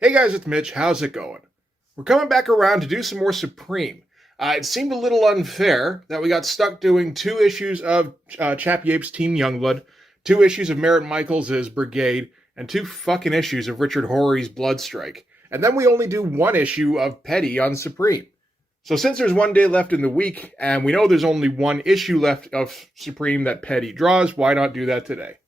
Hey guys, it's Mitch. How's it going? We're coming back around to do some more Supreme. It seemed a little unfair that we got stuck doing 2 issues of Chappie Apes' Team Youngblood, 2 issues of Merritt Michaels' Brigade, and 2 issues of Richard Horry's Bloodstrike. And then we only do 1 issue of Pedi on Supreme. So since there's 1 day left in the week, and we know there's only 1 issue left of Supreme that Pedi draws, why not do that today?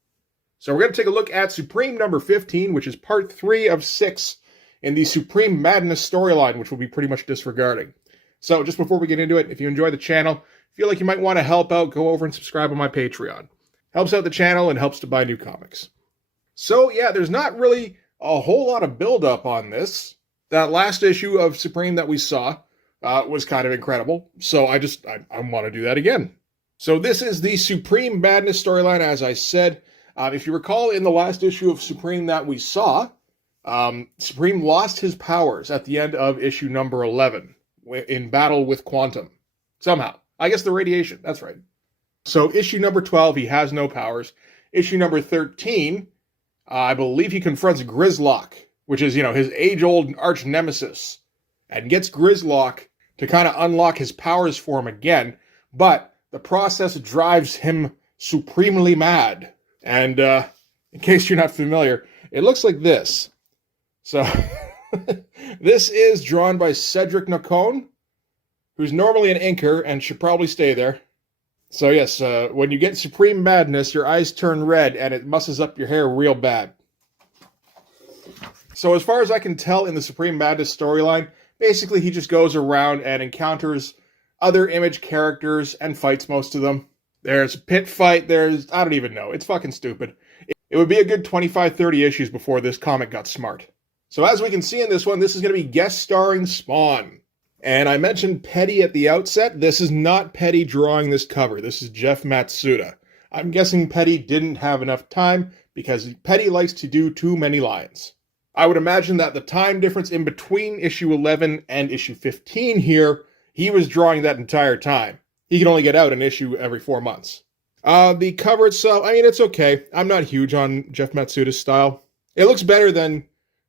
So we're going to take a look at Supreme number 15, which is part 3 of 6 in the Supreme Madness storyline, which we'll be pretty much disregarding. So just before we get into it, if you enjoy the channel, feel like you might want to help out, go over and subscribe on my Patreon. Helps out the channel and helps to buy new comics. So yeah, there's not really a whole lot of build-up on this. That last issue of Supreme that we saw was kind of incredible, so I want to do that again. So this is the Supreme Madness storyline, as I said. If you recall, in the last issue of Supreme that we saw, Supreme lost his powers at the end of issue number 11 in battle with Quantum. Somehow. I guess the radiation, that's right. So issue number 12, he has no powers. Issue number 13, I believe he confronts Grislock, which is, his age-old arch nemesis, and gets Grislock to kind of unlock his powers for him again, but the process drives him supremely mad. And in case you're not familiar, it looks like this. So, this is drawn by Cedric Nacone, who's normally an inker and should probably stay there. So yes, when you get Supreme Madness, your eyes turn red and it messes up your hair real bad. So as far as I can tell in the Supreme Madness storyline, basically he just goes around and encounters other Image characters and fights most of them. There's a pit fight, I don't even know, it's fucking stupid. It would be a good 25-30 issues before this comic got smart. So as we can see in this one, this is going to be guest starring Spawn. And I mentioned Pedi at the outset. This is not Pedi drawing this cover. This is Jeff Matsuda. I'm guessing Pedi didn't have enough time because Pedi likes to do too many lines. I would imagine that the time difference in between issue 11 and issue 15 here, he was drawing that entire time. He can only get out an issue every 4 months. The cover itself, it's okay. I'm not huge on Jeff Matsuda's style. It looks better than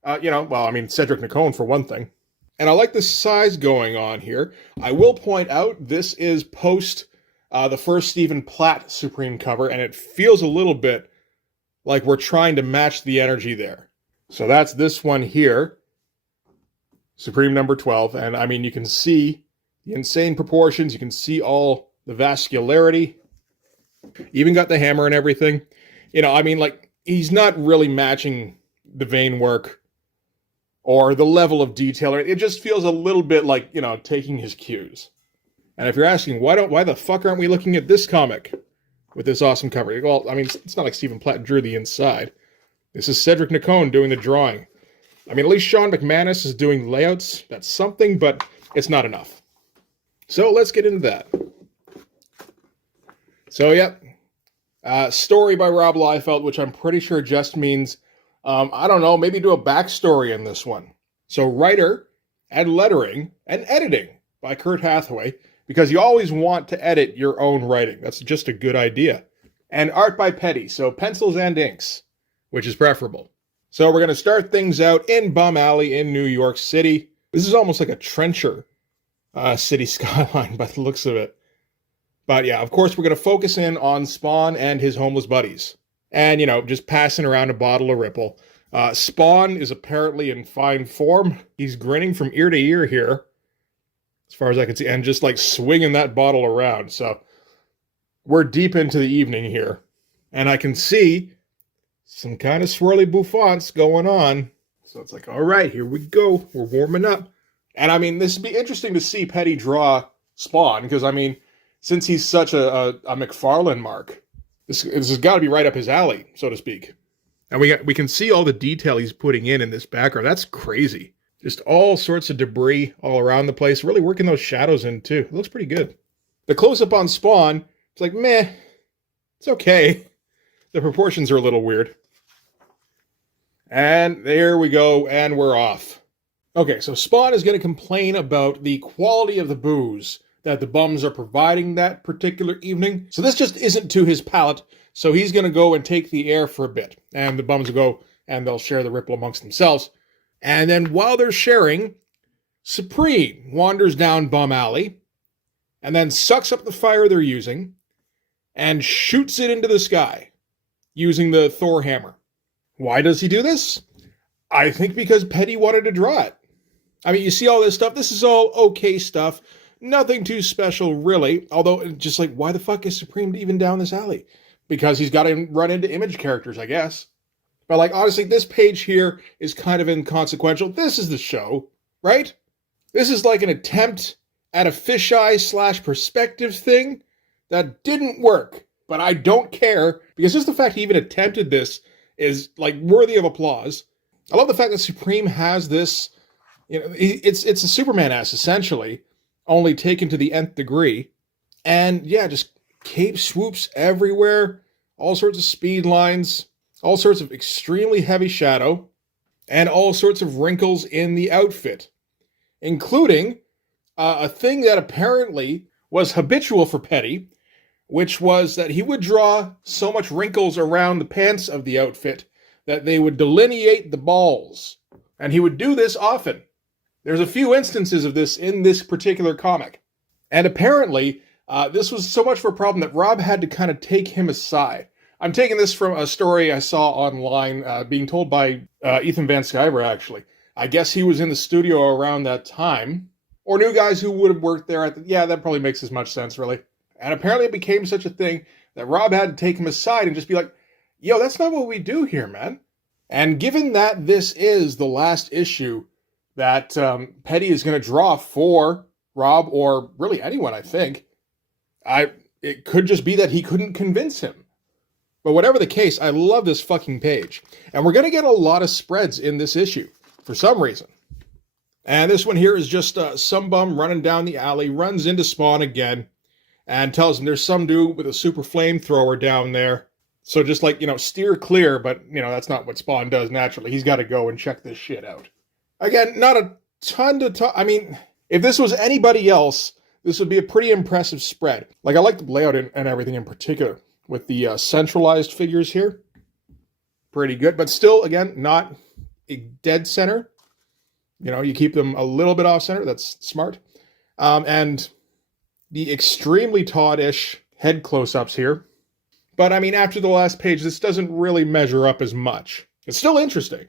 Cedric Nacone for one thing. And I like the size going on here. I will point out, this is post the first Stephen Platt Supreme cover, and it feels a little bit like we're trying to match the energy there. So that's this one here, Supreme number 12, and you can see the insane proportions, you can see all the vascularity, even got the hammer and everything. He's not really matching the vein work or the level of detail. It just feels a little bit like, taking his cues. And if you're asking, why the fuck aren't we looking at this comic with this awesome cover? Well, it's not like Stephen Platt drew the inside. This is Cedric Nacone doing the drawing. At least Sean McManus is doing layouts. That's something, but it's not enough. So let's get into that. So, yep. Story by Rob Liefeld, which I'm pretty sure just means I don't know, maybe do a backstory in this one. So writer and lettering and editing by Kurt Hathaway, because you always want to edit your own writing. That's just a good idea. And art by Pedi, so pencils and inks, which is preferable. So we're going to start things out in Bum Alley in New York City. This is almost like a trencher city skyline by the looks of it. But yeah, of course, we're going to focus in on Spawn and his homeless buddies. And, just passing around a bottle of Ripple. Spawn is apparently in fine form. He's grinning from ear to ear here, as far as I can see, and just swinging that bottle around. So we're deep into the evening here. And I can see some kind of swirly bouffants going on. So it's like, all right, here we go. We're warming up. And this would be interesting to see Pedi draw Spawn, because since he's such a McFarlane mark, this has got to be right up his alley, so to speak. And we can see all the detail he's putting in this background. That's crazy. Just all sorts of debris all around the place. Really working those shadows in, too. It looks pretty good. The close-up on Spawn, it's like, meh. It's okay. The proportions are a little weird. And there we go, and we're off. Okay, so Spawn is going to complain about the quality of the booze that the bums are providing that particular evening. So this just isn't to his palate, so he's going to go and take the air for a bit. And the bums will go and they'll share the Ripple amongst themselves. And then while they're sharing, Supreme wanders down Bum Alley and then sucks up the fire they're using and shoots it into the sky using the Thor hammer. Why does he do this? I think because Pedi wanted to draw it. I mean, you see all this stuff. This is all okay stuff. Nothing too special, really. Although, just like, why the fuck is Supreme even down this alley? Because he's got to run into image characters, I guess. But, like, honestly, this page here is kind of inconsequential. This is the show, right? This is like an attempt at a fisheye / perspective thing that didn't work. But I don't care, because just the fact he even attempted this is, like, worthy of applause. I love the fact that Supreme has this, you know, it's a Superman ass, essentially, only taken to the nth degree. And, yeah, just cape swoops everywhere, all sorts of speed lines, all sorts of extremely heavy shadow, and all sorts of wrinkles in the outfit, including a thing that apparently was habitual for Pedi, which was that he would draw so much wrinkles around the pants of the outfit that they would delineate the balls. And he would do this often. There's a few instances of this in this particular comic. And apparently, this was so much of a problem that Rob had to kind of take him aside. I'm taking this from a story I saw online being told by Ethan Van Sciver, actually. I guess he was in the studio around that time, or knew guys who would have worked there. Yeah, that probably makes as much sense, really. And apparently it became such a thing that Rob had to take him aside and just be like, yo, that's not what we do here, man. And given that this is the last issue that Pedi is going to draw for Rob, or really anyone, I think, it could just be that he couldn't convince him. But whatever the case, I love this fucking page. And we're going to get a lot of spreads in this issue, for some reason. And this one here is just some bum running down the alley, runs into Spawn again, and tells him there's some dude with a super flamethrower down there. So just like, steer clear, but, that's not what Spawn does naturally. He's got to go and check this shit out. Again, not a ton to talk. I mean, if this was anybody else, this would be a pretty impressive spread. Like, I like the layout and everything in particular, with the centralized figures here. Pretty good, but still, again, not a dead center. You keep them a little bit off center. That's smart. And the extremely Todd-ish head close-ups here. But, I mean, after the last page, this doesn't really measure up as much. It's still interesting.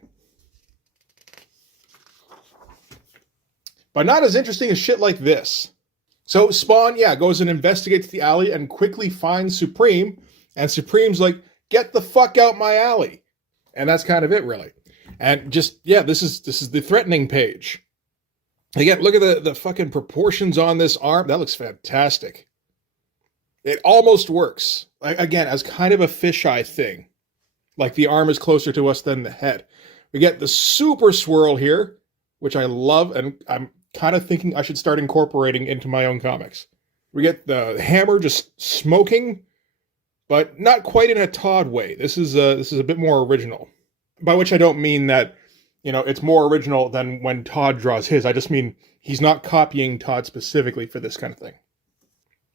But not as interesting as shit like this. So Spawn, goes and investigates the alley and quickly finds Supreme. And Supreme's like, get the fuck out my alley. And that's kind of it, really. And just, this is the threatening page. Again, look at the fucking proportions on this arm. That looks fantastic. It almost works. Again, as kind of a fisheye thing. Like the arm is closer to us than the head. We get the super swirl here, which I love, and I'm kind of thinking I should start incorporating into my own comics. We get the hammer just smoking, but not quite in a Todd way. This is a bit more original. By which I don't mean that, it's more original than when Todd draws his. I just mean he's not copying Todd specifically for this kind of thing.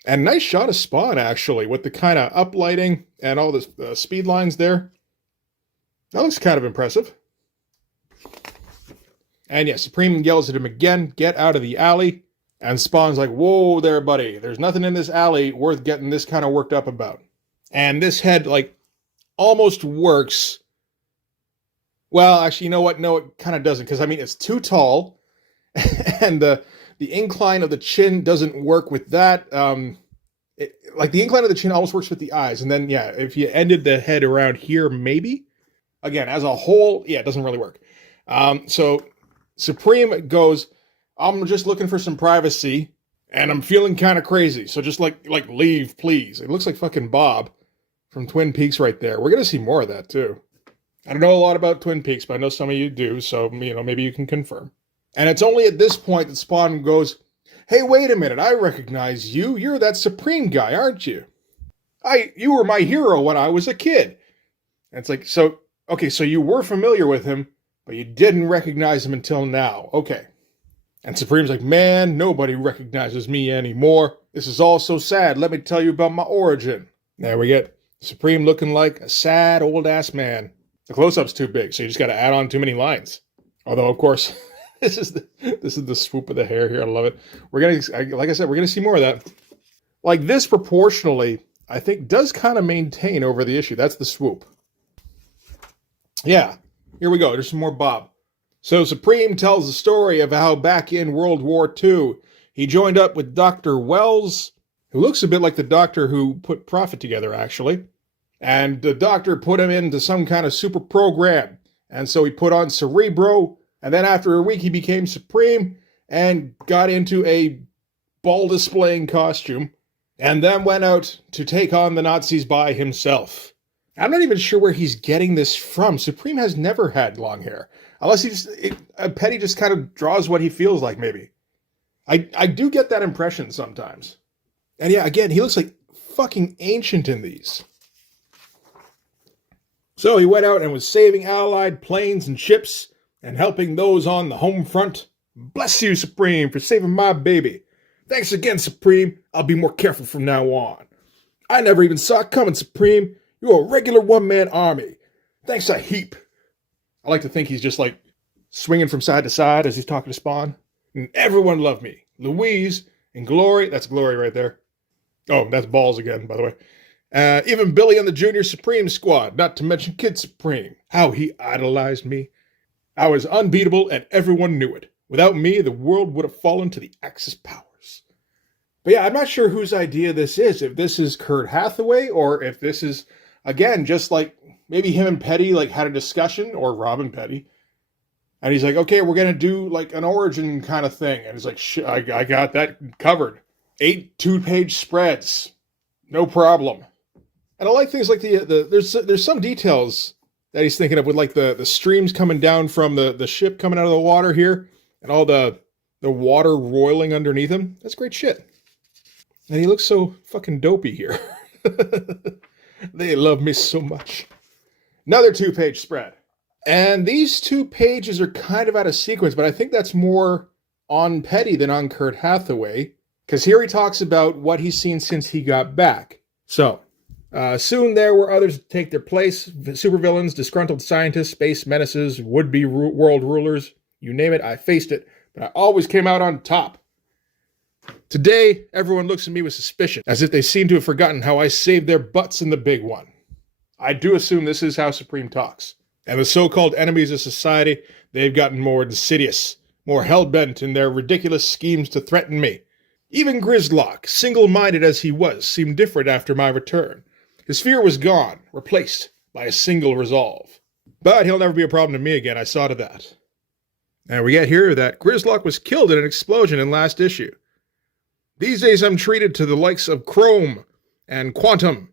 And nice shot of Spawn, actually, with the kind of uplighting and all the speed lines there. That looks kind of impressive. And Supreme yells at him again, get out of the alley. And Spawn's like, whoa there, buddy. There's nothing in this alley worth getting this kind of worked up about. And this head, almost works. Well, actually, you know what? No, it kind of doesn't. Because, it's too tall. And the incline of the chin doesn't work with that. The incline of the chin almost works with the eyes. And then, if you ended the head around here, maybe. Again, as a whole, it doesn't really work. So Supreme goes, I'm just looking for some privacy, and I'm feeling kind of crazy. So just leave, please. It looks like fucking Bob from Twin Peaks right there. We're going to see more of that, too. I don't know a lot about Twin Peaks, but I know some of you do, so, maybe you can confirm. And it's only at this point that Spawn goes, hey, wait a minute, I recognize you. You're that Supreme guy, aren't you? You were my hero when I was a kid. And it's like, so you were familiar with him, but you didn't recognize him until now. Okay. And Supreme's like, man, nobody recognizes me anymore. This is all so sad. Let me tell you about my origin. There we get Supreme looking like a sad old-ass man. The close-up's too big, so you just got to add on too many lines. Although, of course, this is the swoop of the hair here. I love it. Like I said, we're gonna see more of that. Like this proportionally, I think does kind of maintain over the issue. That's the swoop. Yeah, here we go. There's some more Bob. So Supreme tells the story of how back in World War II, he joined up with Dr. Wells, who looks a bit like the doctor who put Prophet together, actually. And the doctor put him into some kind of super program. And so he put on Cerebro, and then after a week he became Supreme and got into a ball displaying costume, and then went out to take on the Nazis by himself. I'm not even sure where he's getting this from. Supreme has never had long hair. Unless Pedi just kind of draws what he feels like, maybe. I do get that impression sometimes. And yeah, again, he looks like fucking ancient in these. So he went out and was saving Allied planes and ships and helping those on the home front. Bless you, Supreme, for saving my baby. Thanks again, Supreme. I'll be more careful from now on. I never even saw it coming, Supreme. You're a regular one-man army. Thanks a heap. I like to think he's just like swinging from side to side as he's talking to Spawn. And everyone loved me. Louise and Glory. That's Glory right there. Oh, that's Balls again, by the way. Even Billy and the Junior Supreme Squad, not to mention Kid Supreme. How he idolized me. I was unbeatable and everyone knew it. Without me, the world would have fallen to the Axis powers. But yeah, I'm not sure whose idea this is. If this is Kurt Hathaway or if this is, again, just like maybe him and Pedi like had a discussion, or Rob and Pedi. And he's like, okay, we're going to do like an origin kind of thing. And he's like, I got that covered. 8 2-page spreads. No problem. And I like things like there's some details that he's thinking of with like the streams coming down from the ship coming out of the water here and all the water roiling underneath him. That's great shit. And he looks so fucking dopey here. They love me so much. Another 2-page spread. And these 2 pages are kind of out of sequence, but I think that's more on Pedi than on Kurt Hathaway. Because here he talks about what he's seen since he got back. So, soon there were others to take their place. Supervillains, disgruntled scientists, space menaces, would-be world rulers. You name it, I faced it. But I always came out on top. Today, everyone looks at me with suspicion, as if they seem to have forgotten how I saved their butts in the big one. I do assume this is how Supreme talks. And the so-called enemies of society, they've gotten more insidious, more hell-bent in their ridiculous schemes to threaten me. Even Grislock, single-minded as he was, seemed different after my return. His fear was gone, replaced by a single resolve. But he'll never be a problem to me again, I saw to that. And we get here that Grislock was killed in an explosion in last issue. These days I'm treated to the likes of Chrome, and Quantum,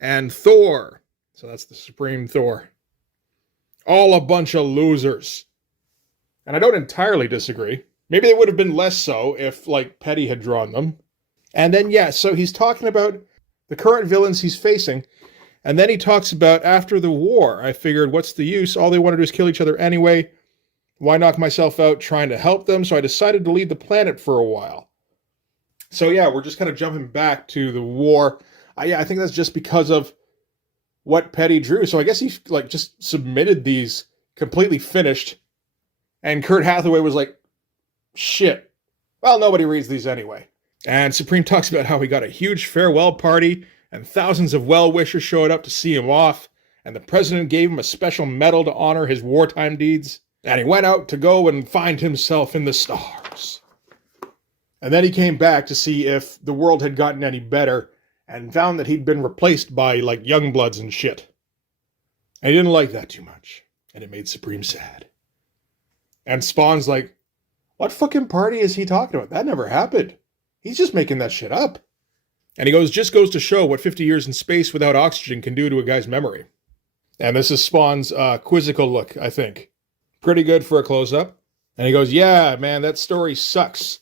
and Thor. So that's the Supreme Thor. All a bunch of losers. And I don't entirely disagree. Maybe they would have been less so if, like, Pedi had drawn them. And then, yeah, so he's talking about the current villains he's facing. And then he talks about after the war. I figured, what's the use? All they want to do is kill each other anyway. Why knock myself out trying to help them? So I decided to leave the planet for a while. So yeah, we're just kind of jumping back to the war. I think that's just because of what Pedi drew. So I guess he like just submitted these completely finished. And Kurt Hathaway was like, shit. Well, nobody reads these anyway. And Supreme talks about how he got a huge farewell party and thousands of well-wishers showed up to see him off. And the president gave him a special medal to honor his wartime deeds. And he went out to go and find himself in the stars. And then he came back to see if the world had gotten any better and found that he'd been replaced by, like, Youngbloods and shit. And he didn't like that too much. And it made Supreme sad. And Spawn's like, what fucking party is he talking about? That never happened. He's just making that shit up. And he goes, just goes to show what 50 years in space without oxygen can do to a guy's memory. And this is Spawn's quizzical look, I think. Pretty good for a close-up. And he goes, yeah, man, that story sucks.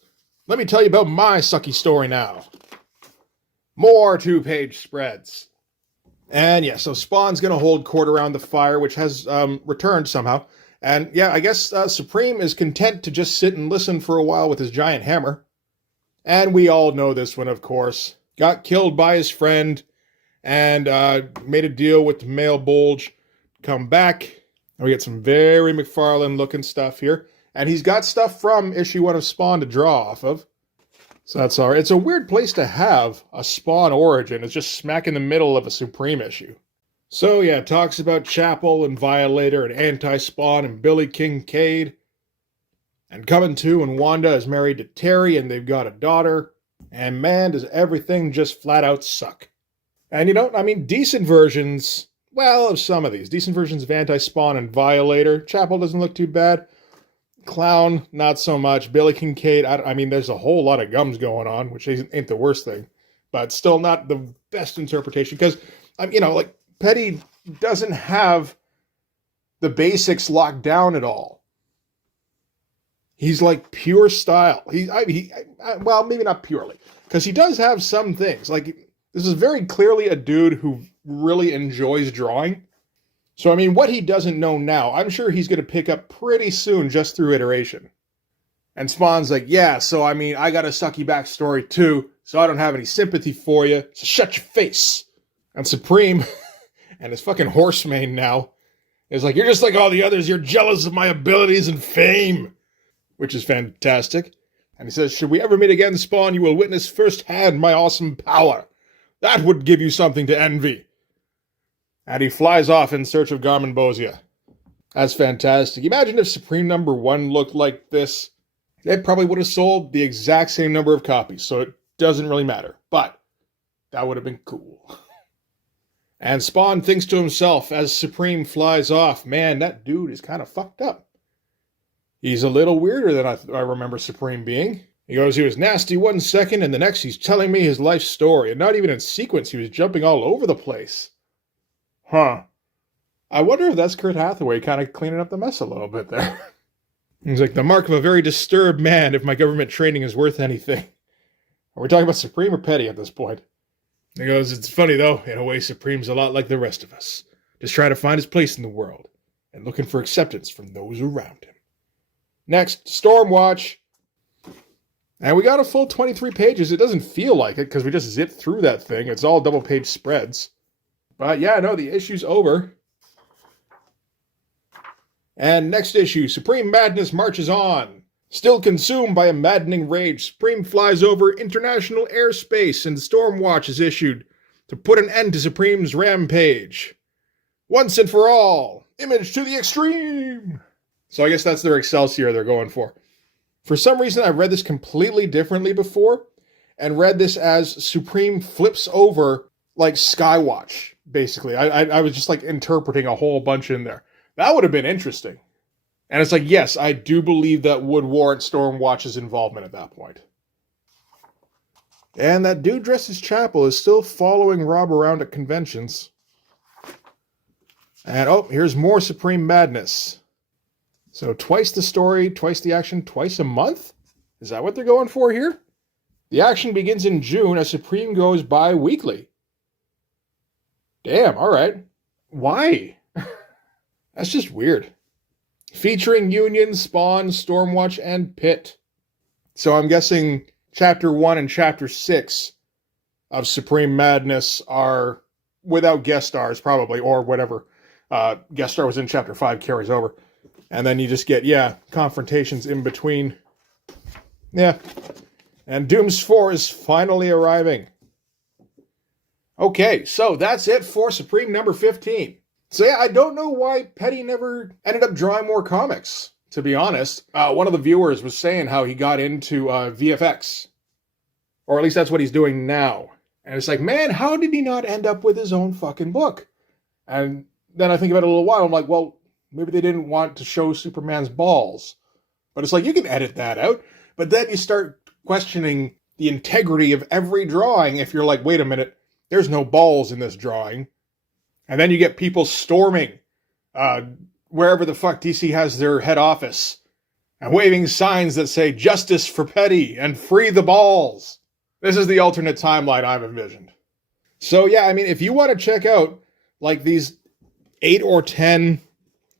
Let me tell you about my sucky story now. More 2-page spreads. And yeah, so Spawn's going to hold court around the fire, which has returned somehow. And yeah, I guess Supreme is content to just sit and listen for a while with his giant hammer. And we all know this one, of course. Got killed by his friend and made a deal with the male bulge. Come back. And we get some very McFarlane-looking stuff here. And he's got stuff from issue 1 of Spawn to draw off of. So that's all right. It's a weird place to have a Spawn origin. It's just smack in the middle of a Supreme issue. So yeah, it talks about Chapel and Violator and Anti-Spawn and Billy Kincaid. And Coming To and Wanda is married to Terry and they've got a daughter. And man, does everything just flat out suck. And you know, I mean, decent versions, well, of some of these. Decent versions of Anti-Spawn and Violator. Chapel doesn't look too bad. Clown, not so much. Billy Kincaid, I mean, there's a whole lot of gums going on, which ain't the worst thing. But still not the best interpretation. Because, you know, like, Pedi doesn't have the basics locked down at all. He's like pure style. Well, maybe not purely. Because he does have some things. Like, this is very clearly a dude who really enjoys drawing. So, I mean, what he doesn't know now, I'm sure he's going to pick up pretty soon just through iteration. And Spawn's like, yeah, so, I mean, I got a sucky backstory too, so I don't have any sympathy for you, so shut your face. And Supreme, and his fucking horsemane now, is like, you're just like all the others, you're jealous of my abilities and fame. Which is fantastic. And he says, should we ever meet again, Spawn, you will witness firsthand my awesome power. That would give you something to envy. And he flies off in search of Garmin Bozia. That's fantastic. Imagine if Supreme number 1 looked like this. It probably would have sold the exact same number of copies, so it doesn't really matter. But that would have been cool. And Spawn thinks to himself as Supreme flies off, man, that dude is kind of fucked up. He's a little weirder than I remember Supreme being. He goes, he was nasty one second, and the next he's telling me his life story. And not even in sequence, he was jumping all over the place. Huh. I wonder if that's Kurt Hathaway kind of cleaning up the mess a little bit there. He's like, the mark of a very disturbed man if my government training is worth anything. Are we talking about Supreme or Pedi at this point? He goes, it's funny though, in a way Supreme's a lot like the rest of us. Just trying to find his place in the world, and looking for acceptance from those around him. Next, Stormwatch. And we got a full 23 pages. It doesn't feel like it, because we just zipped through that thing. It's all double-page spreads. But yeah, no, the issue's over. And next issue, Supreme Madness marches on. Still consumed by a maddening rage, Supreme flies over international airspace and Stormwatch is issued to put an end to Supreme's rampage. Once and for all, Image to the extreme! So I guess that's their Excelsior they're going for. For some reason, I've read this completely differently before, and read this as Supreme flips over like Skywatch, basically. I was just like interpreting a whole bunch in there. That would have been interesting. And it's like, yes, I do believe that would warrant Stormwatch's involvement at that point. And that dude dressed as Chapel is still following Rob around at conventions. And oh, here's more Supreme Madness. So twice the story, twice the action, twice a month? Is that what they're going for here? The action begins in June as Supreme goes bi-weekly. Damn, alright. Why? That's just weird. Featuring Union, Spawn, Stormwatch, and Pit. So I'm guessing Chapter 1 and Chapter 6 of Supreme Madness are without guest stars, probably, or whatever. Guest star was in Chapter 5, carries over. And then you just get, yeah, confrontations in between. Yeah. And Dooms 4 is finally arriving. Okay, so that's it for Supreme number 15. So yeah, I don't know why Pedi never ended up drawing more comics, to be honest. One of the viewers was saying how he got into VFX. Or at least that's what he's doing now. And it's like, man, how did he not end up with his own fucking book? And then I think about it a little while, I'm like, well, maybe they didn't want to show Superman's balls. But it's like, you can edit that out. But then you start questioning the integrity of every drawing if you're like, wait a minute, there's no balls in this drawing. And then you get people storming wherever the fuck DC has their head office and waving signs that say justice for Pedi and free the balls. This is the alternate timeline I've envisioned. So yeah, I mean, if you want to check out like these 8 or 10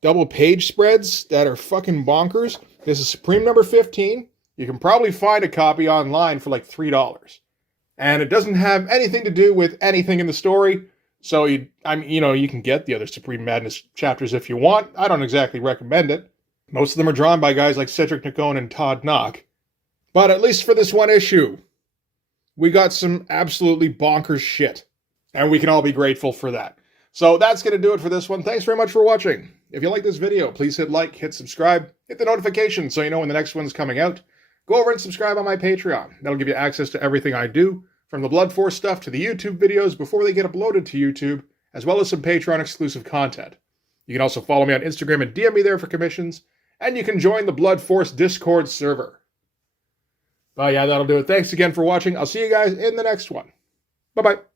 double page spreads that are fucking bonkers, this is Supreme number 15. You can probably find a copy online for like $3. And it doesn't have anything to do with anything in the story. So you can get the other Supreme Madness chapters if you want. I don't exactly recommend it. Most of them are drawn by guys like Cedric Nacone and Todd Knock. But at least for this one issue, we got some absolutely bonkers shit. And we can all be grateful for that. So that's going to do it for this one. Thanks very much for watching. If you like this video, please hit like, hit subscribe, hit the notification so you know when the next one's coming out. Go over and subscribe on my Patreon. That'll give you access to everything I do, from the Blood Force stuff to the YouTube videos before they get uploaded to YouTube, as well as some Patreon exclusive content. You can also follow me on Instagram and DM me there for commissions, and you can join the Blood Force Discord server. But yeah, that'll do it. Thanks again for watching. I'll see you guys in the next one. Bye-bye.